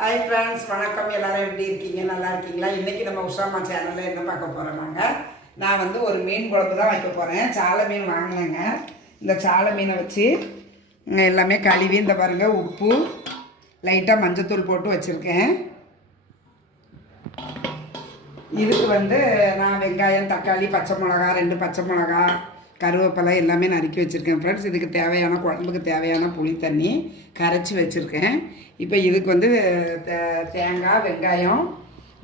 Hi friends, வணக்கம். எல்லாரும் எப்படி இருக்கீங்க? நல்லா இருக்கீங்களா? இன்றைக்கி நம்ம உஷாமா சேனலில் என்ன பார்க்க போகிறோம்? நான் வந்து ஒரு மீன் குழம்பு தான் வைக்க போகிறேன். சாலை மீன் வாங்கினேங்க. இந்த சாலை மீனை வச்சு எல்லாமே கழுவி இந்த பாருங்கள், உப்பு லைட்டாக மஞ்சத்தூள் போட்டு வச்சுருக்கேன். இதுக்கு வந்து நான் வெங்காயம், தக்காளி, பச்சை மிளகா, 2 பச்சை மிளகா, கருவேப்பிலை எல்லாமே நறுக்கி வச்சுருக்கேன் ஃப்ரெண்ட்ஸ். இதுக்கு தேவையான குழம்புக்கு தேவையான புளி தண்ணி கரைச்சி வச்சுருக்கேன். இப்போ இதுக்கு வந்து தேங்காய், வெங்காயம்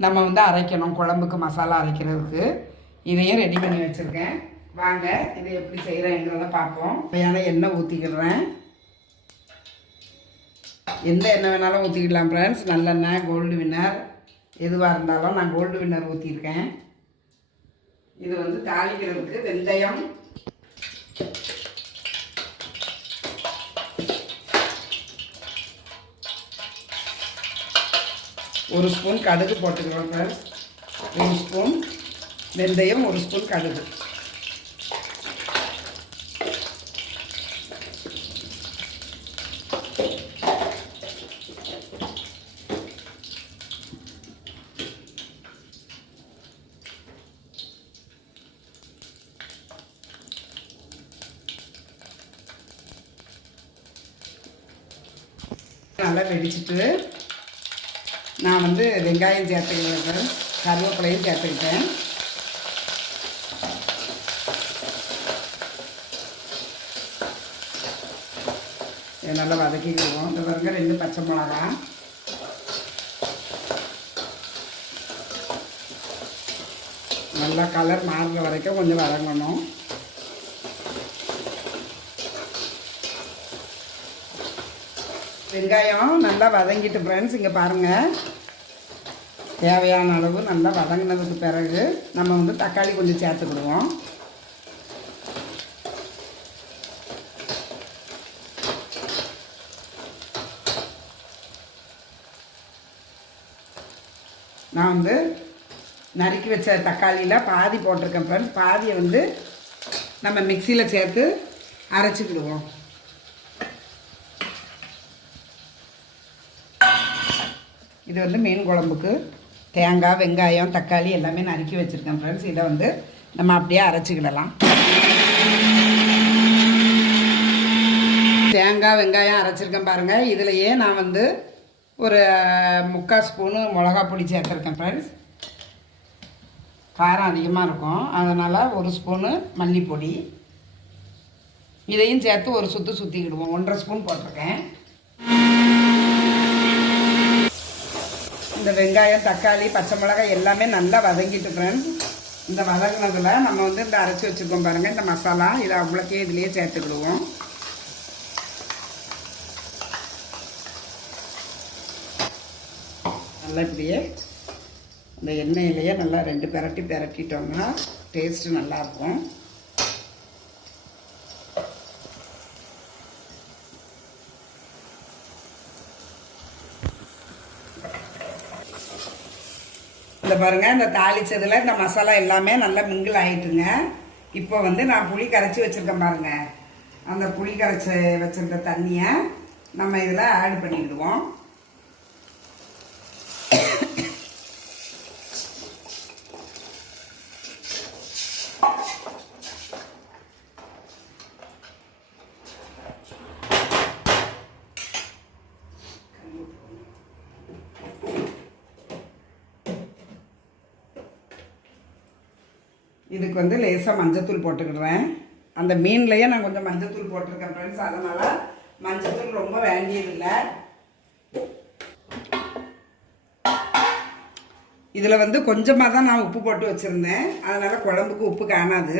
நம்ம வந்து அரைக்கணும் குழம்புக்கு மசாலா அரைக்கிறதுக்கு. இதையும் ரெடி பண்ணி வச்சுருக்கேன். வாங்க இதை எப்படி செய்கிறேங்கிறத பார்ப்போம். தேவையான எண்ணெய் ஊற்றிக்கிடுறேன். எந்த எண்ணெய் வேணாலும் ஊற்றிக்கிடலாம் ஃப்ரெண்ட்ஸ். நல்லெண்ணெய், கோல்டு வின்னர் எதுவாக இருந்தாலும் நான் கோல்டு வின்னர் ஊற்றிருக்கேன். இது வந்து தாளிக்கிறதுக்கு வெந்தயம், ஒரு ஸ்பூன் கடுகு போட்டுக்கிறோம் ஃப்ரெண்ட்ஸ். 1 ஸ்பூன் வெந்தயம், 1 ஸ்பூன் கடுகு. நல்லா வெடிச்சிட்டு நான் வந்து வெங்காயம் சேர்த்துக்கிட்டேன், கருவேப்பிலையும் சேர்த்துக்கிட்டேன். இதை நல்லா வதக்கிக்குவோம். இந்த பாருங்க 2 பச்சை மிளகா, நல்லா கலர் மாறுற வரைக்கும் கொஞ்சம் வதங்கணும். வெங்காயம் நல்லா வதங்கிட்டு ஃப்ரெண்ட்ஸ், இங்கே பாருங்கள், தேவையான அளவு நல்லா வதங்கினதுக்கு பிறகு நம்ம வந்து தக்காளி கொஞ்சம் சேர்த்துக்கிடுவோம். நான் வந்து நறுக்கி வச்ச தக்காளியில் பாதி போட்டிருக்கேன் ஃப்ரெண்ட்ஸ். பாதியை வந்து நம்ம மிக்சியில் சேர்த்து அரைச்சிக்கிடுவோம். இது வந்து மீன் குழம்புக்கு தேங்காய், வெங்காயம், தக்காளி எல்லாமே நறுக்கி வச்சுருக்கேன் ஃப்ரெண்ட்ஸ். இதை வந்து நம்ம அப்படியே அரைச்சிக்கிடலாம். தேங்காய், வெங்காயம் அரைச்சிருக்கேன் பாருங்கள். இதுலையே நான் வந்து ஒரு 3/4 ஸ்பூனு மிளகா பொடி சேர்த்துருக்கேன் ஃப்ரெண்ட்ஸ். காரம் அதிகமாக இருக்கும், அதனால் 1 ஸ்பூனு மல்லிப்பொடி. இதையும் சேர்த்து ஒரு சுற்றிக்கிடுவோம். 1.5 ஸ்பூன் போட்டிருக்கேன். இந்த வெங்காயம், தக்காளி, பச்சை மிளகாய் எல்லாமே நல்லா வதங்கிட்டு ஃப்ரெண்ட்ஸ். இந்த வதங்கினதில் நம்ம வந்து இந்த அரைச்சி வச்சுருக்கோம் பாருங்கள், இந்த மசாலா, இதை அவ்வளோக்கே இதுலேயே சேர்த்துக்கிடுவோம். நல்லா இப்படியே இந்த எண்ணெயிலேயே நல்லா 2 பிரட்டிட்டோம்னா டேஸ்ட்டு நல்லாயிருக்கும். இந்த பாருங்கள், இந்த தாளிச்சதில் இந்த மசாலா எல்லாமே நல்லா மிங்கிள் ஆகிட்டுங்க. இப்போ வந்து நான் புளி கரைச்சி வச்சுருக்கேன் பாருங்கள். அந்த புளி கரைச்சி வச்சுருக்க தண்ணியை நம்ம இதில் ஆட் பண்ணிக்கிடுவோம். இதுக்கு வந்து லேசாக மஞ்சத்தூள் போட்டுக்கிடுறேன். அந்த மீன்லேயே நான் கொஞ்சம் மஞ்சத்தூள் போட்டிருக்கேன் ஃப்ரெண்ட்ஸ், அதனால் மஞ்சத்தூள் ரொம்ப வேண்டியதில்லை. இதில் வந்து கொஞ்சமாக தான் நான் உப்பு போட்டு வச்சுருந்தேன், அதனால் குழம்புக்கு உப்பு காணாது.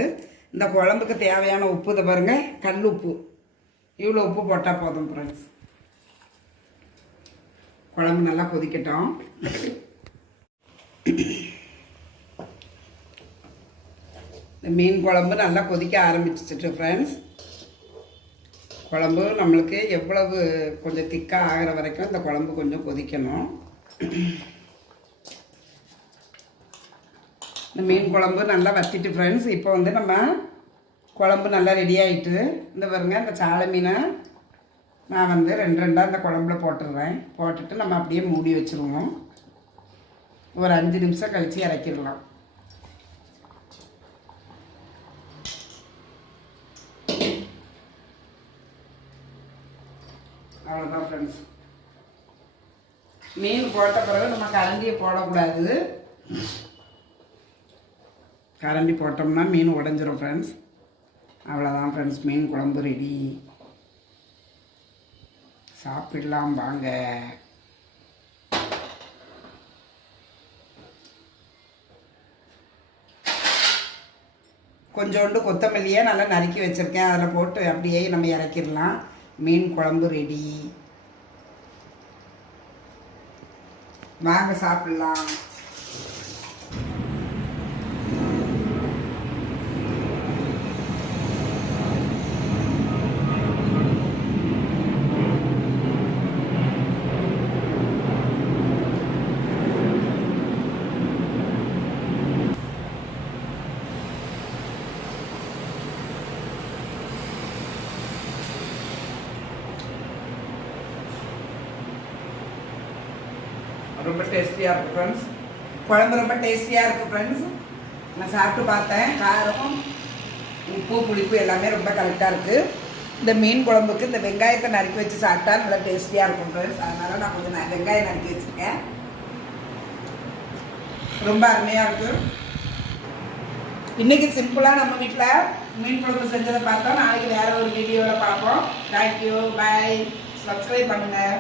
இந்த குழம்புக்கு தேவையான உப்பு இதை பாருங்கள், கல் உப்பு. இவ்வளோ உப்பு போட்டால் போதும் ஃப்ரெண்ட்ஸ். குழம்பு நல்லா கொதிக்கட்டும். இந்த மீன் குழம்பு நல்லா கொதிக்க ஆரம்பிச்சிட்டு ஃப்ரெண்ட்ஸ். குழம்பு நம்மளுக்கு எவ்வளவு கொஞ்சம் திக்காக ஆகிற வரைக்கும் இந்த குழம்பு கொஞ்சம் கொதிக்கணும். இந்த மீன் குழம்பு நல்லா வத்திட்டு ஃப்ரெண்ட்ஸ். இப்போ வந்து நம்ம குழம்பு நல்லா ரெடி ஆகிட்டு, இந்த பாருங்க, இந்த சாலை மீனை நான் வந்து 2 இந்த குழம்புல போட்டுடுறேன். போட்டுட்டு நம்ம அப்படியே மூடி வச்சுருவோம். ஒரு 5 நிமிஷம் கழித்து இறக்கிடலாம். அவ்வளோதான் ஃப்ரெண்ட்ஸ். மீன் போட்ட பிறகு நம்ம கரண்டியை போடக்கூடாது. கரண்டி போட்டோம்னா மீன் உடஞ்சிரும் ஃப்ரெண்ட்ஸ். அவ்வளோதான் ஃப்ரெண்ட்ஸ், மீன் குழம்பு ரெடி. சாப்பிடலாம் வாங்க. கொஞ்சோண்டு கொத்தமல்லியை நல்லா நறுக்கி வச்சுருக்கேன், அதில் போட்டு அப்படியே நம்ம இறக்கிடலாம். மீன் குழம்பு ரெடி. வாங்க சாப்பிடலாம். ரொம்ப டேஸ்டியாக இருக்குது ஃப்ரெண்ட்ஸ். குழம்பு ரொம்ப டேஸ்டியாக இருக்குது ஃப்ரெண்ட்ஸ். நான் சாப்பிட்டு பார்த்தேன். காரம், உப்பு, புளிப்பு எல்லாமே ரொம்ப கரெக்டாக இருக்குது. இந்த மீன் குழம்புக்கு இந்த வெங்காயத்தை நறுக்கி வச்சு சாப்பிட்டா நல்லா டேஸ்டியாக இருக்கும் ஃப்ரெண்ட்ஸ். அதனால் நான் கொஞ்சம் வெங்காயம் நறுக்கி வச்சுருக்கேன். ரொம்ப அருமையாக இருக்குது. இன்றைக்கி சிம்பிளாக நம்ம வீட்டில் மீன் குழம்பு செஞ்சதை பார்த்தோம். நாளைக்கு வேறு ஒரு வீடியோவில் பார்ப்போம். தேங்க்யூ, பாய். சப்ஸ்கிரைப் பண்ணுங்கள்.